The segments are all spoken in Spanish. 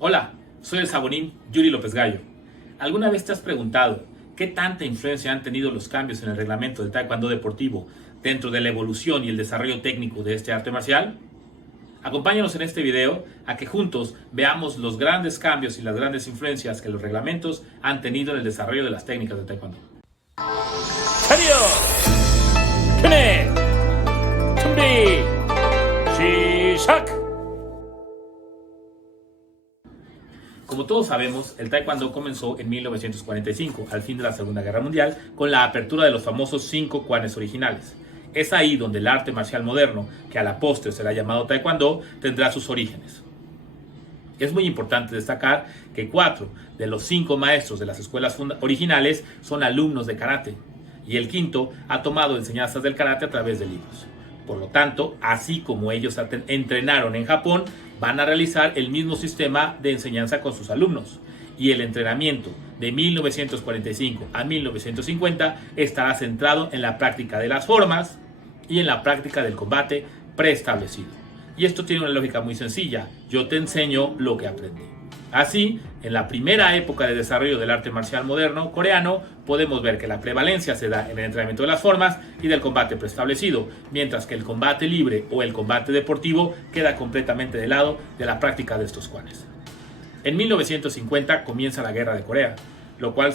Hola, soy el sabonín Yuri López Gallo. ¿Alguna vez te has preguntado qué tanta influencia han tenido los cambios en el reglamento del taekwondo deportivo dentro de la evolución y el desarrollo técnico de este arte marcial? Acompáñanos en este video a que juntos veamos los grandes cambios y las grandes influencias que los reglamentos han tenido en el desarrollo de las técnicas del taekwondo. 차려! 그네! 준비! 시작! Como todos sabemos, el taekwondo comenzó en 1945, al fin de la Segunda Guerra Mundial, con la apertura de los famosos 5 kwanes originales. Es ahí donde el arte marcial moderno, que a la postre será llamado taekwondo, tendrá sus orígenes. Es muy importante destacar que 4 de los 5 maestros de las escuelas originales son alumnos de karate, y el quinto ha tomado enseñanzas del karate a través de libros. Por lo tanto, así como ellos entrenaron en Japón, van a realizar el mismo sistema de enseñanza con sus alumnos. Y el entrenamiento de 1945 a 1950 estará centrado en la práctica de las formas y en la práctica del combate preestablecido. Y esto tiene una lógica muy sencilla. Yo te enseño lo que aprendí. Así, en la primera época de desarrollo del arte marcial moderno coreano, podemos ver que la prevalencia se da en el entrenamiento de las formas y del combate preestablecido, mientras que el combate libre o el combate deportivo queda completamente de lado de la práctica de estos kwanes. En 1950 comienza la Guerra de Corea, lo cual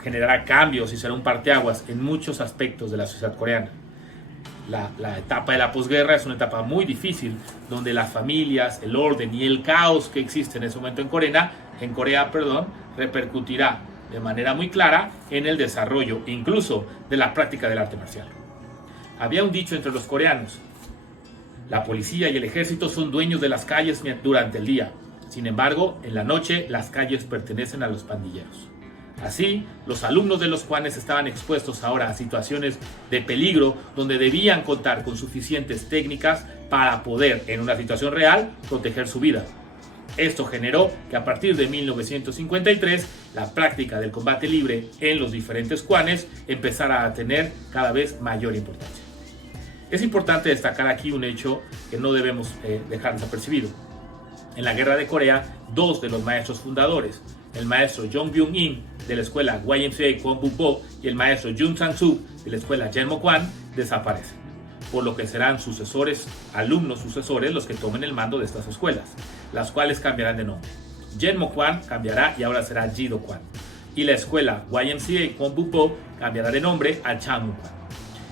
generará cambios y será un parteaguas en muchos aspectos de la sociedad coreana. La etapa de la posguerra es una etapa muy difícil, donde las familias, el orden y el caos que existe en ese momento en Corea, repercutirá de manera muy clara en el desarrollo incluso de la práctica del arte marcial. Había un dicho entre los coreanos: la policía y el ejército son dueños de las calles durante el día, sin embargo, en la noche las calles pertenecen a los pandilleros. Así, los alumnos de los kwanes estaban expuestos ahora a situaciones de peligro donde debían contar con suficientes técnicas para poder, en una situación real, proteger su vida. Esto generó que a partir de 1953 la práctica del combate libre en los diferentes kwanes empezara a tener cada vez mayor importancia. Es importante destacar aquí un hecho que no debemos dejar desapercibido. En la Guerra de Corea, 2 de los maestros fundadores, el maestro Jong Byung-in de la escuela YMCA Kwon Bu-po y el maestro Jung Sang-suk de la escuela Jeonmo Kwan, desaparecen, por lo que serán alumnos sucesores los que tomen el mando de estas escuelas, las cuales cambiarán de nombre. Jeonmo Kwan cambiará y ahora será Jido Kwan, y la escuela YMCA Kwon Bu-po cambiará de nombre a Changmu Kwan.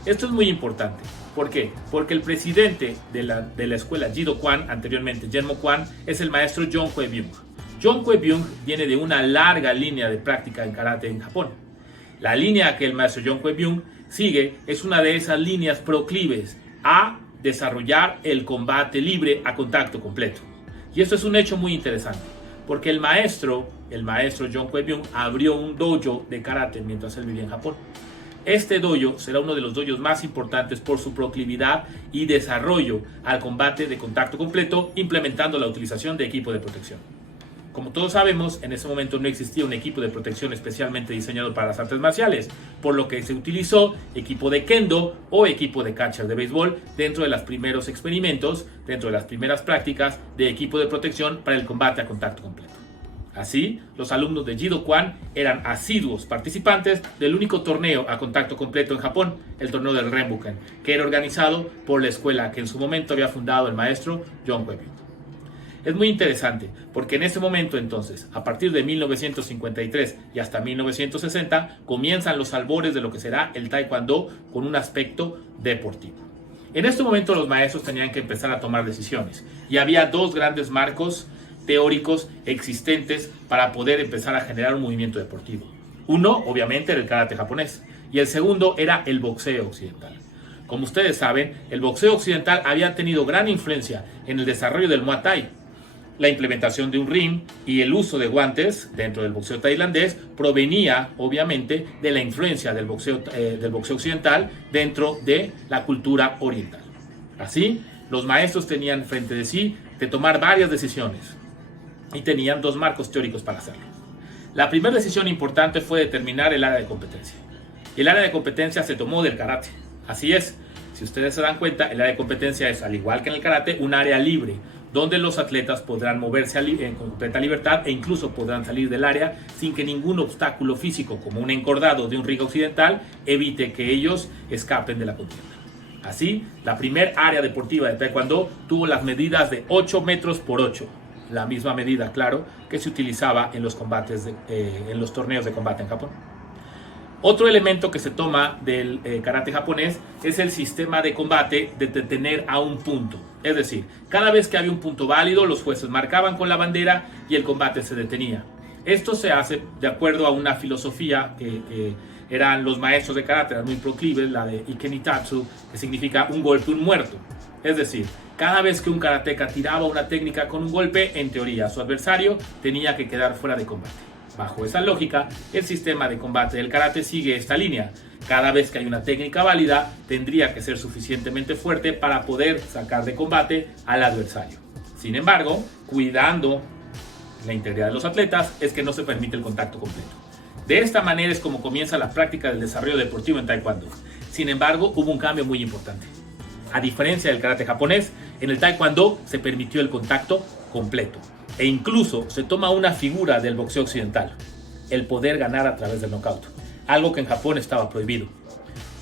Esto es muy importante. ¿Por qué? Porque el presidente de la escuela Jido Kwan, anteriormente Jeonmo Kwan, es el maestro Jong Kwe-byung. Jong Kwe-byung viene de una larga línea de práctica en karate en Japón. La línea que el maestro Jong Kwe-byung sigue es una de esas líneas proclives a desarrollar el combate libre a contacto completo. Y esto es un hecho muy interesante, porque el maestro Jong Kwe-byung abrió un dojo de karate mientras él vivía en Japón. Este dojo será uno de los dojos más importantes por su proclividad y desarrollo al combate de contacto completo, implementando la utilización de equipo de protección. Como todos sabemos, en ese momento no existía un equipo de protección especialmente diseñado para las artes marciales, por lo que se utilizó equipo de kendo o equipo de catcher de béisbol dentro de los primeros experimentos, dentro de las primeras prácticas de equipo de protección para el combate a contacto completo. Así, los alumnos de Jido Kwan eran asiduos participantes del único torneo a contacto completo en Japón, el torneo del Renbuken, que era organizado por la escuela que en su momento había fundado el maestro Jong Kwe-byung. Es muy interesante porque en ese momento entonces, a partir de 1953 y hasta 1960, comienzan los albores de lo que será el taekwondo con un aspecto deportivo. En este momento los maestros tenían que empezar a tomar decisiones y había 2 grandes marcos teóricos existentes para poder empezar a generar un movimiento deportivo. Uno, obviamente, era el karate japonés, y el segundo era el boxeo occidental. Como ustedes saben, el boxeo occidental había tenido gran influencia en el desarrollo del Muay Thai. La implementación de un ring y el uso de guantes dentro del boxeo tailandés provenía, obviamente, de la influencia del boxeo occidental dentro de la cultura oriental. Así, los maestros tenían frente de sí que tomar varias decisiones y tenían 2 marcos teóricos para hacerlo. La primera decisión importante fue determinar el área de competencia. Y el área de competencia se tomó del karate. Así es, si ustedes se dan cuenta, el área de competencia es, al igual que en el karate, un área libre, donde los atletas podrán moverse con completa libertad e incluso podrán salir del área sin que ningún obstáculo físico, como un encordado de un ring occidental, evite que ellos escapen de la contienda. Así, la primer área deportiva de Taekwondo tuvo las medidas de 8 metros por 8, la misma medida, claro, que se utilizaba en los combates, en los torneos de combate en Japón. Otro elemento que se toma del karate japonés es el sistema de combate de detener a un punto. Es decir, cada vez que había un punto válido, los jueces marcaban con la bandera y el combate se detenía. Esto se hace de acuerdo a una filosofía que eran los maestros de karate, eran muy proclives, la de Ikenitatsu, que significa un golpe, un muerto. Es decir, cada vez que un karateka tiraba una técnica con un golpe, en teoría su adversario tenía que quedar fuera de combate. Bajo esa lógica, el sistema de combate del karate sigue esta línea. Cada vez que hay una técnica válida, tendría que ser suficientemente fuerte para poder sacar de combate al adversario. Sin embargo, cuidando la integridad de los atletas, es que no se permite el contacto completo. De esta manera es como comienza la práctica del desarrollo deportivo en Taekwondo. Sin embargo, hubo un cambio muy importante. A diferencia del karate japonés, en el Taekwondo se permitió el contacto completo. E incluso se toma una figura del boxeo occidental, el poder ganar a través del knockout, algo que en Japón estaba prohibido.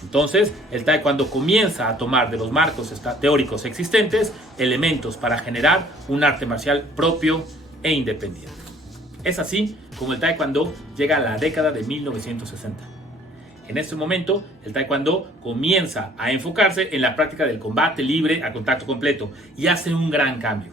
Entonces, el Taekwondo comienza a tomar de los marcos teóricos existentes elementos para generar un arte marcial propio e independiente. Es así como el Taekwondo llega a la década de 1960. En este momento, el Taekwondo comienza a enfocarse en la práctica del combate libre a contacto completo y hace un gran cambio.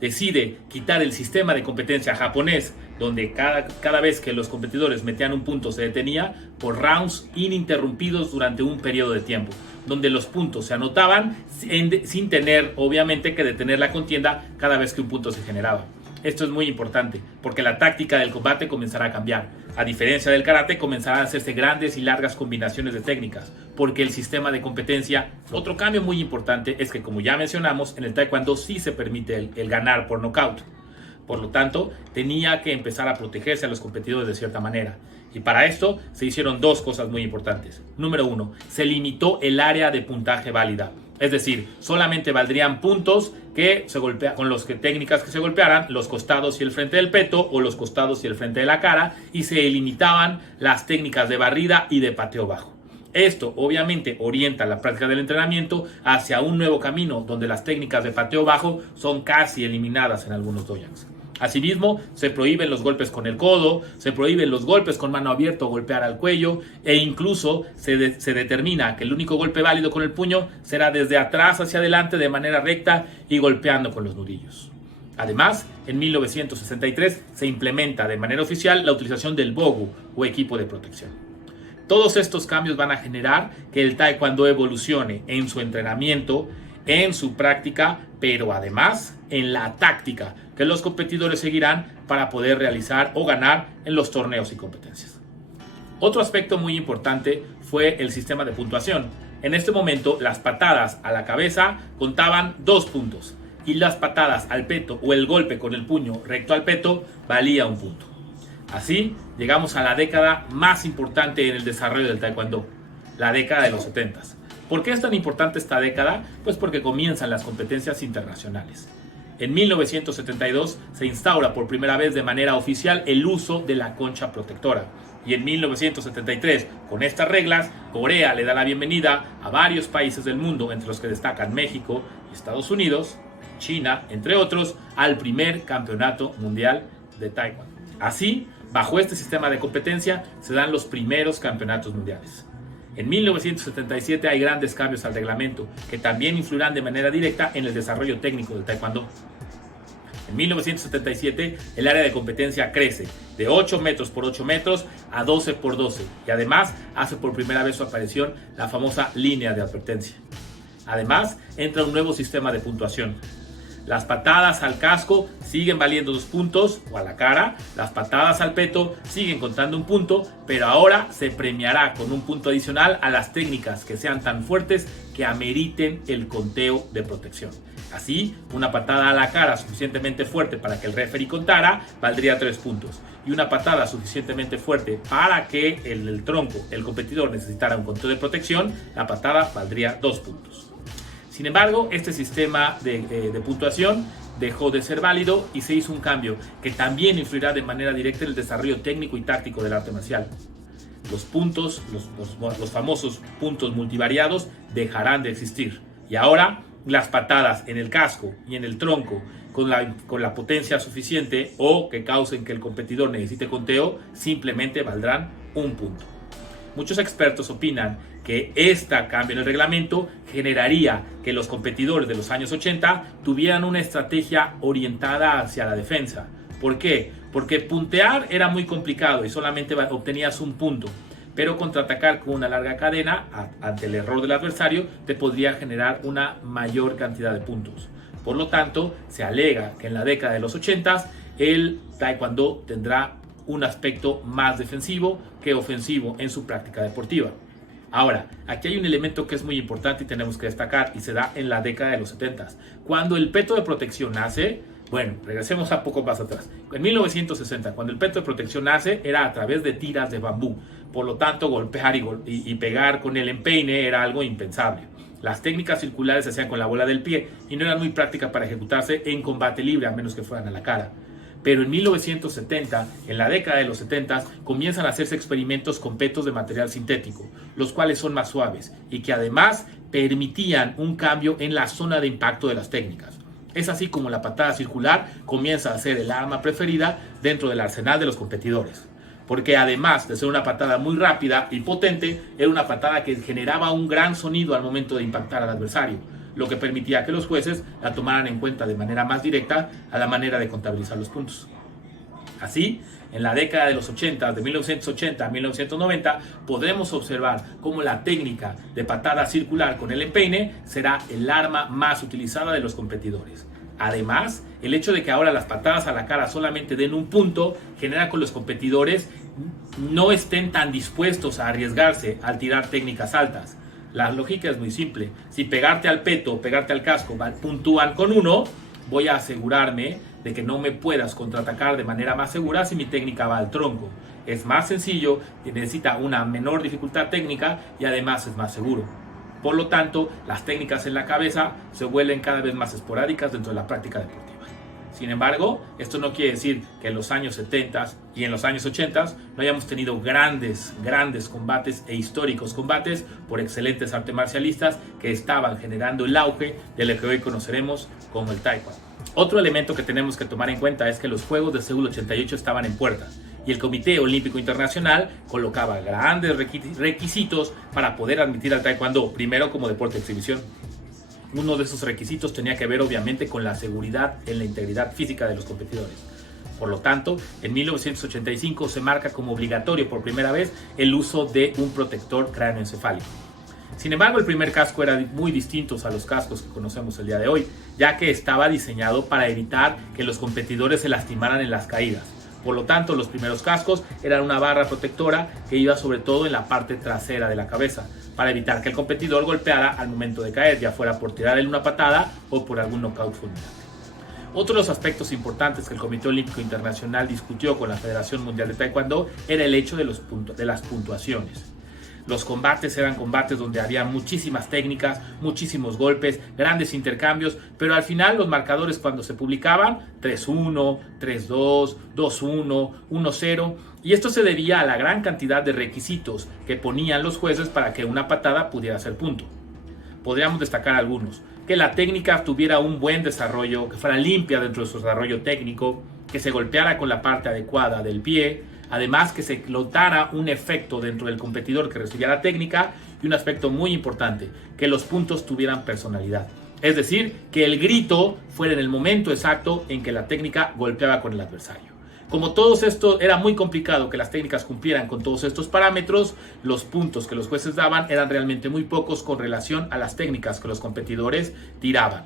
Decide quitar el sistema de competencia japonés, donde cada vez que los competidores metían un punto se detenía, por rounds ininterrumpidos durante un periodo de tiempo, donde los puntos se anotaban sin tener, obviamente, que detener la contienda cada vez que un punto se generaba. Esto es muy importante, porque la táctica del combate comenzará a cambiar. A diferencia del karate, comenzarán a hacerse grandes y largas combinaciones de técnicas, porque el sistema de competencia, otro cambio muy importante es que, como ya mencionamos, en el Taekwondo sí se permite el ganar por nocaut. Por lo tanto, tenía que empezar a protegerse a los competidores de cierta manera. Y para esto se hicieron dos cosas muy importantes. Número 1, se limitó el área de puntaje válida. Es decir, solamente valdrían puntos que se golpea con los técnicas que se golpearan, los costados y el frente del peto o los costados y el frente de la cara, y se limitaban las técnicas de barrida y de pateo bajo. Esto obviamente orienta la práctica del entrenamiento hacia un nuevo camino donde las técnicas de pateo bajo son casi eliminadas en algunos dojans. Asimismo, se prohíben los golpes con el codo, se prohíben los golpes con mano abierta o golpear al cuello, e incluso se determina que el único golpe válido con el puño será desde atrás hacia adelante de manera recta y golpeando con los nudillos. Además, en 1963 se implementa de manera oficial la utilización del bogu o equipo de protección. Todos estos cambios van a generar que el Taekwondo evolucione en su entrenamiento, en su práctica, pero además en la táctica que los competidores seguirán para poder realizar o ganar en los torneos y competencias. Otro aspecto muy importante fue el sistema de puntuación. En este momento, las patadas a la cabeza contaban 2 puntos y las patadas al peto o el golpe con el puño recto al peto valía 1 punto. Así, llegamos a la década más importante en el desarrollo del Taekwondo, la década de los 70s. ¿Por qué es tan importante esta década? Pues porque comienzan las competencias internacionales. En 1972 se instaura por primera vez de manera oficial el uso de la concha protectora. Y en 1973, con estas reglas, Corea le da la bienvenida a varios países del mundo, entre los que destacan México, Estados Unidos, China, entre otros, al primer campeonato mundial de Taekwondo. Así, bajo este sistema de competencia, se dan los primeros campeonatos mundiales. En 1977 hay grandes cambios al reglamento que también influirán de manera directa en el desarrollo técnico del Taekwondo. En 1977 el área de competencia crece de 8 metros por 8 metros a 12 por 12 y además hace por primera vez su aparición la famosa línea de advertencia. Además entra un nuevo sistema de puntuación. Las patadas al casco siguen valiendo 2 puntos o a la cara, las patadas al peto siguen contando 1 punto, pero ahora se premiará con 1 punto adicional a las técnicas que sean tan fuertes que ameriten el conteo de protección. Así, una patada a la cara suficientemente fuerte para que el referee contara valdría 3 puntos y una patada suficientemente fuerte para que el tronco, el competidor, necesitara un conteo de protección, la patada valdría 2 puntos. Sin embargo, este sistema de puntuación dejó de ser válido y se hizo un cambio que también influirá de manera directa en el desarrollo técnico y táctico del arte marcial. Los puntos, los famosos puntos multivariados dejarán de existir. Y ahora las patadas en el casco y en el tronco con la potencia suficiente o que causen que el competidor necesite conteo simplemente valdrán un punto. Muchos expertos opinan que este cambio en el reglamento generaría que los competidores de los años 80 tuvieran una estrategia orientada hacia la defensa. ¿Por qué? Porque puntear era muy complicado y solamente obtenías un punto, pero contraatacar con una larga cadena ante el error del adversario te podría generar una mayor cantidad de puntos. Por lo tanto, se alega que en la década de los 80 el taekwondo tendrá un aspecto más defensivo que ofensivo en su práctica deportiva. Ahora, aquí hay un elemento que es muy importante y tenemos que destacar y se da en la década de los 70. Cuando el peto de protección nace, bueno, regresemos a poco más atrás. En 1960, cuando el peto de protección nace, era a través de tiras de bambú. Por lo tanto, golpear y pegar con el empeine era algo impensable. Las técnicas circulares se hacían con la bola del pie y no eran muy prácticas para ejecutarse en combate libre, a menos que fueran a la cara. Pero en 1970, en la década de los 70, comienzan a hacerse experimentos con petos de material sintético, los cuales son más suaves y que además permitían un cambio en la zona de impacto de las técnicas. Es así como la patada circular comienza a ser el arma preferida dentro del arsenal de los competidores. Porque además de ser una patada muy rápida y potente, era una patada que generaba un gran sonido al momento de impactar al adversario, lo que permitía que los jueces la tomaran en cuenta de manera más directa a la manera de contabilizar los puntos. Así, en la década de los 80, de 1980 a 1990, podremos observar cómo la técnica de patada circular con el empeine será el arma más utilizada de los competidores. Además, el hecho de que ahora las patadas a la cara solamente den un punto genera que los competidores no estén tan dispuestos a arriesgarse al tirar técnicas altas. La lógica es muy simple. Si pegarte al peto o pegarte al casco puntúan con 1, voy a asegurarme de que no me puedas contraatacar de manera más segura si mi técnica va al tronco. Es más sencillo, necesita una menor dificultad técnica y además es más seguro. Por lo tanto, las técnicas en la cabeza se vuelven cada vez más esporádicas dentro de la práctica deportiva. Sin embargo, esto no quiere decir que en los años 70 y en los años 80 no hayamos tenido grandes combates e históricos combates por excelentes artes marcialistas que estaban generando el auge de lo que hoy conoceremos como el taekwondo. Otro elemento que tenemos que tomar en cuenta es que los Juegos de Seúl 88 estaban en puerta y el Comité Olímpico Internacional colocaba grandes requisitos para poder admitir al taekwondo, primero como deporte de exhibición. Uno de esos requisitos tenía que ver obviamente con la seguridad en la integridad física de los competidores. Por lo tanto, en 1985 se marca como obligatorio por primera vez el uso de un protector cráneoencefálico. Sin embargo, el primer casco era muy distinto a los cascos que conocemos el día de hoy, ya que estaba diseñado para evitar que los competidores se lastimaran en las caídas. Por lo tanto, los primeros cascos eran una barra protectora que iba sobre todo en la parte trasera de la cabeza, para evitar que el competidor golpeara al momento de caer, ya fuera por tirarle una patada o por algún knockout fulminante. Otro de los aspectos importantes que el Comité Olímpico Internacional discutió con la Federación Mundial de Taekwondo era el hecho de las puntuaciones. Los combates eran combates donde había muchísimas técnicas, muchísimos golpes, grandes intercambios, pero al final los marcadores cuando se publicaban 3-1, 3-2, 2-1, 1-0, y esto se debía a la gran cantidad de requisitos que ponían los jueces para que una patada pudiera ser punto. Podríamos destacar algunos: que la técnica tuviera un buen desarrollo, que fuera limpia dentro de su desarrollo técnico, que se golpeara con la parte adecuada del pie, además que se notara un efecto dentro del competidor que recibía la técnica, y un aspecto muy importante, que los puntos tuvieran personalidad. Es decir, que el grito fuera en el momento exacto en que la técnica golpeaba con el adversario. Como todo esto era muy complicado que las técnicas cumplieran con todos estos parámetros, los puntos que los jueces daban eran realmente muy pocos con relación a las técnicas que los competidores tiraban.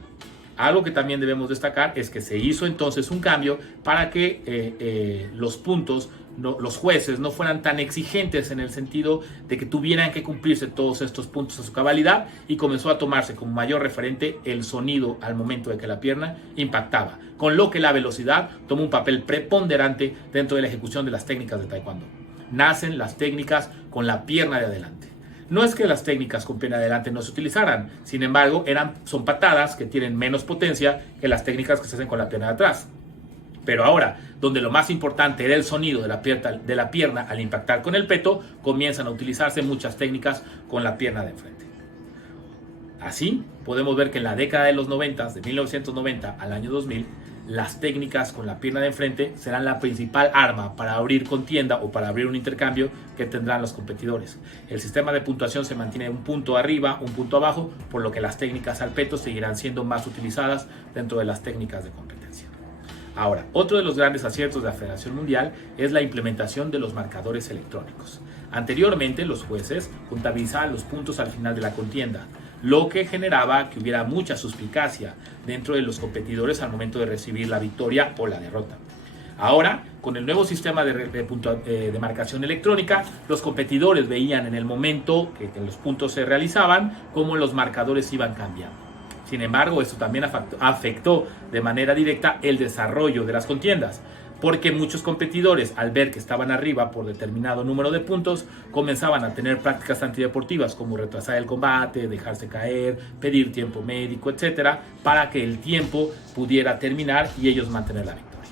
Algo que también debemos destacar es que se hizo entonces un cambio para que los puntos, los jueces no fueran tan exigentes en el sentido de que tuvieran que cumplirse todos estos puntos a su cabalidad, y comenzó a tomarse como mayor referente el sonido al momento de que la pierna impactaba, con lo que la velocidad tomó un papel preponderante dentro de la ejecución de las técnicas de taekwondo. Nacen las técnicas con la pierna de adelante. No es que las técnicas con pierna adelante no se utilizaran, sin embargo, son patadas que tienen menos potencia que las técnicas que se hacen con la pierna de atrás. Pero ahora, donde lo más importante era el sonido de la pierna al impactar con el peto, comienzan a utilizarse muchas técnicas con la pierna de enfrente. Así, podemos ver que en la década de los 90, de 1990 al año 2000, las técnicas con la pierna de enfrente serán la principal arma para abrir contienda o para abrir un intercambio que tendrán los competidores. El sistema de puntuación se mantiene un punto arriba, un punto abajo, por lo que las técnicas al peto seguirán siendo más utilizadas dentro de las técnicas de competencia. Ahora, otro de los grandes aciertos de la Federación Mundial es la implementación de los marcadores electrónicos. Anteriormente, los jueces contabilizaban los puntos al final de la contienda, lo que generaba que hubiera mucha suspicacia dentro de los competidores al momento de recibir la victoria o la derrota. Ahora, con el nuevo sistema de marcación electrónica, los competidores veían en el momento que los puntos se realizaban cómo los marcadores iban cambiando. Sin embargo, esto también afectó de manera directa el desarrollo de las contiendas, porque muchos competidores, al ver que estaban arriba por determinado número de puntos, comenzaban a tener prácticas antideportivas como retrasar el combate, dejarse caer, pedir tiempo médico, etcétera, para que el tiempo pudiera terminar y ellos mantener la victoria.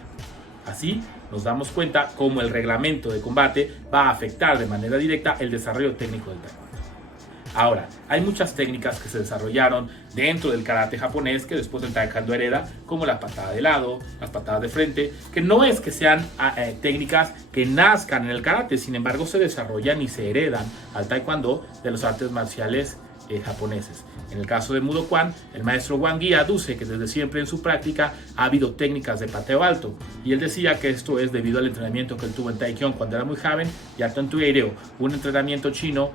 Así, nos damos cuenta cómo el reglamento de combate va a afectar de manera directa el desarrollo técnico del taekwondo. Ahora, hay muchas técnicas que se desarrollaron dentro del karate japonés que después el taekwondo hereda, como la patada de lado, las patadas de frente, que no es que sean técnicas que nazcan en el karate, sin embargo se desarrollan y se heredan al taekwondo de los artes marciales japoneses. En el caso de Mudo Kwan, el maestro Wang Yi aduce que desde siempre en su práctica ha habido técnicas de pateo alto, y él decía que esto es debido al entrenamiento que él tuvo en Taekyon cuando era muy joven y al Tontueireo, un entrenamiento chino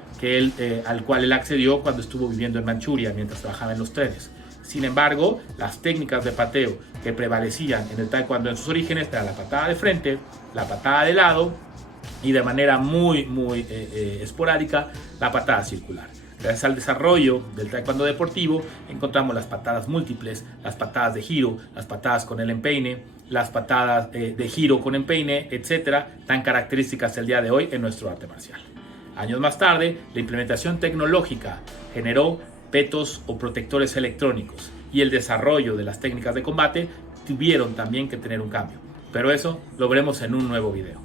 al cual él accedió cuando estuvo viviendo en Manchuria mientras trabajaba en los trenes. Sin embargo, las técnicas de pateo que prevalecían en el taekwondo en sus orígenes eran la patada de frente, la patada de lado y de manera muy esporádica la patada circular. Gracias al desarrollo del taekwondo deportivo encontramos las patadas múltiples, las patadas de giro, las patadas con el empeine, las patadas de giro con empeine, etcétera, tan características el día de hoy en nuestro arte marcial. Años más tarde, la implementación tecnológica generó petos o protectores electrónicos y el desarrollo de las técnicas de combate tuvieron también que tener un cambio. Pero eso lo veremos en un nuevo video.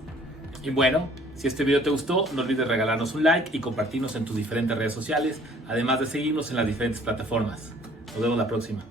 Y bueno, si este video te gustó, no olvides regalarnos un like y compartirnos en tus diferentes redes sociales, además de seguirnos en las diferentes plataformas. Nos vemos la próxima.